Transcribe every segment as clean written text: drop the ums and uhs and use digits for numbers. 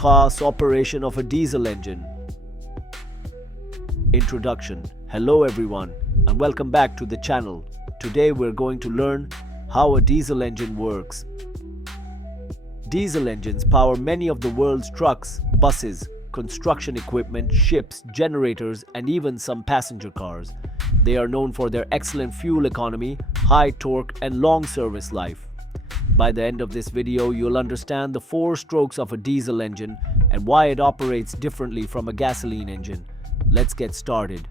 task operation of a diesel engine. Introduction. Hello everyone and welcome back to the channel. Today we're going to learn how a diesel engine works. Diesel engines power many of the world's trucks, buses, construction equipment, ships, generators, and even some passenger cars. They are known for their excellent fuel economy, high torque, and long service life. By the end of this video, you'll understand the 4 strokes of a diesel engine and why it operates differently from a gasoline engine. Let's get started.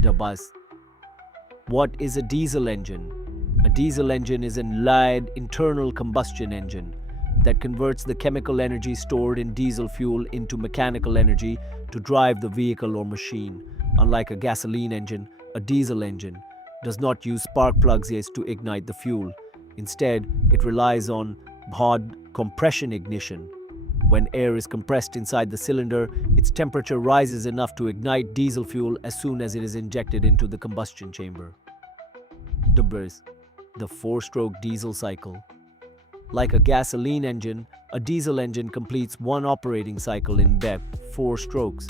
The bus. What is a diesel engine? A diesel engine is an light internal combustion engine that converts the chemical energy stored in diesel fuel into mechanical energy to drive the vehicle or machine. Unlike a gasoline engine, a diesel engine does not use spark plugs to ignite the fuel. Instead, it relies on hot compression ignition. When air is compressed inside the cylinder, its temperature rises enough to ignite diesel fuel as soon as it is injected into the combustion chamber. The 4-stroke diesel cycle. Like a gasoline engine, a diesel engine completes one operating cycle in 4 strokes.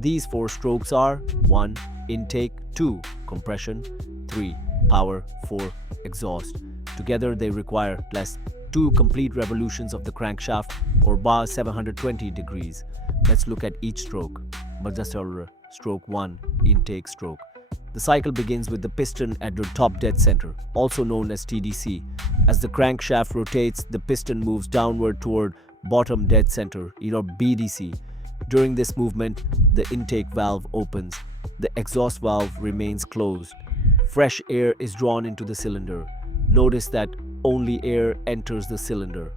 These 4 strokes are 1. Intake, 2. Compression, 3. Power, 4. Exhaust. Together they require 2 complete revolutions of the crankshaft or 720 degrees. Let's look at each stroke. Stroke 1. Intake stroke. The cycle begins with the piston at the top dead center, also known as TDC. As the crankshaft rotates, the piston moves downward toward bottom dead center, BDC. During this movement, the intake valve opens. The exhaust valve remains closed. Fresh air is drawn into the cylinder. Notice that only air enters the cylinder.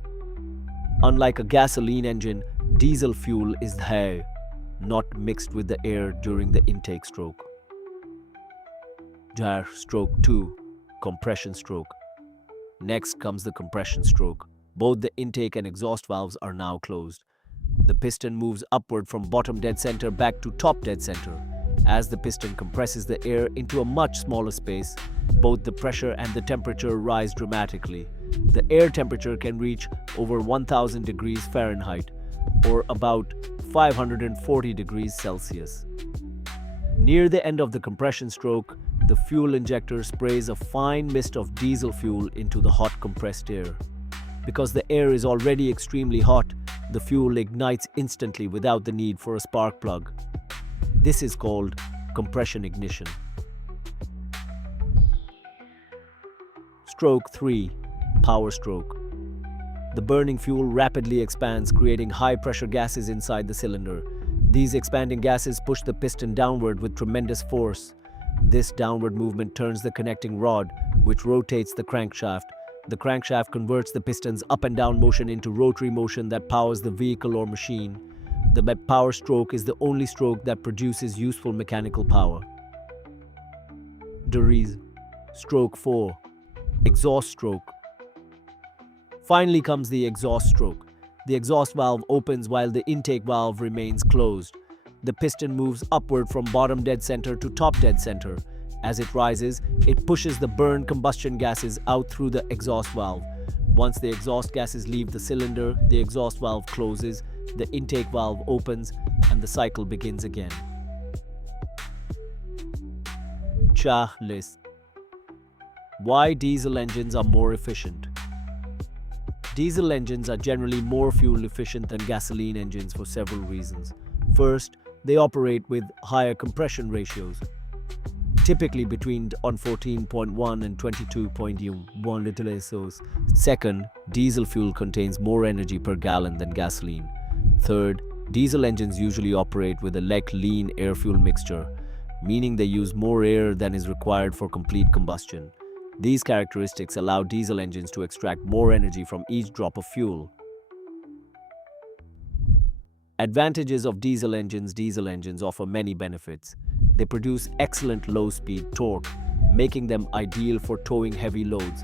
Unlike a gasoline engine, diesel fuel is not mixed with the air during the intake stroke. Stroke 2. Compression stroke. Next comes the compression stroke. Both the intake and exhaust valves are now closed. The piston moves upward from bottom dead center back to top dead center. As the piston compresses the air into a much smaller space, both the pressure and the temperature rise dramatically. The air temperature can reach over 1000 degrees Fahrenheit or about 540 degrees Celsius. Near the end of the compression stroke, the fuel injector sprays a fine mist of diesel fuel into the hot compressed air. Because the air is already extremely hot, the fuel ignites instantly without the need for a spark plug. This is called compression ignition. Stroke 3. Power stroke. The burning fuel rapidly expands, creating high-pressure gases inside the cylinder. These expanding gases push the piston downward with tremendous force. This downward movement turns the connecting rod, which rotates the crankshaft. The crankshaft converts the piston's up and down motion into rotary motion that powers the vehicle or machine. The power stroke is the only stroke that produces useful mechanical power. Stroke 4. Exhaust stroke. Finally comes the exhaust stroke. The exhaust valve opens while the intake valve remains closed. The piston moves upward from bottom dead center to top dead center. As it rises, it pushes the burned combustion gases out through the exhaust valve. Once the exhaust gases leave the cylinder, the exhaust valve closes, the intake valve opens, and the cycle begins again. Checklist. Why diesel engines are more efficient? Diesel engines are generally more fuel efficient than gasoline engines for several reasons. First, they operate with higher compression ratios, typically between 14.1 and 22.1 liters. Second, diesel fuel contains more energy per gallon than gasoline. Third, diesel engines usually operate with a lean air-fuel mixture, meaning they use more air than is required for complete combustion. These characteristics allow diesel engines to extract more energy from each drop of fuel. Advantages of diesel engines. Diesel engines offer many benefits. They produce excellent low-speed torque, making them ideal for towing heavy loads.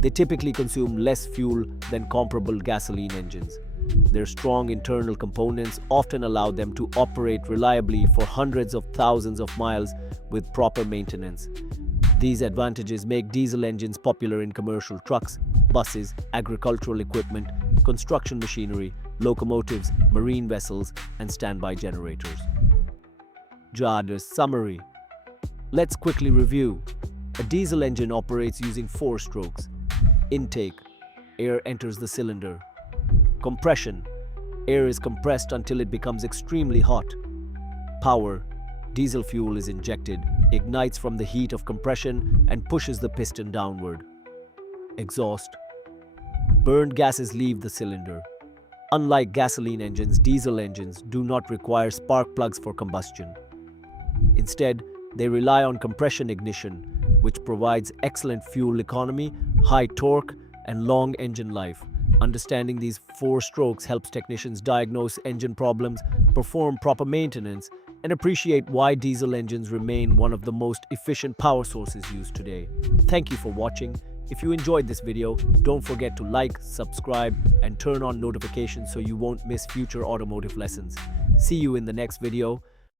They typically consume less fuel than comparable gasoline engines. Their strong internal components often allow them to operate reliably for hundreds of thousands of miles with proper maintenance. These advantages make diesel engines popular in commercial trucks, buses, agricultural equipment, construction machinery, locomotives, marine vessels, and standby generators. Just summary. Let's quickly review. A diesel engine operates using 4 strokes. Intake. Air enters the cylinder. Compression. Air is compressed until it becomes extremely hot. Power. Diesel fuel is injected, ignites from the heat of compression, and pushes the piston downward. Exhaust. Burned gases leave the cylinder. Unlike gasoline engines, diesel engines do not require spark plugs for combustion. Instead, they rely on compression ignition, which provides excellent fuel economy, high torque, and long engine life. Understanding these 4 strokes helps technicians diagnose engine problems, perform proper maintenance, and appreciate why diesel engines remain one of the most efficient power sources used today. Thank you for watching. If you enjoyed this video, don't forget to like, subscribe, and turn on notifications so you won't miss future automotive lessons. See you in the next video.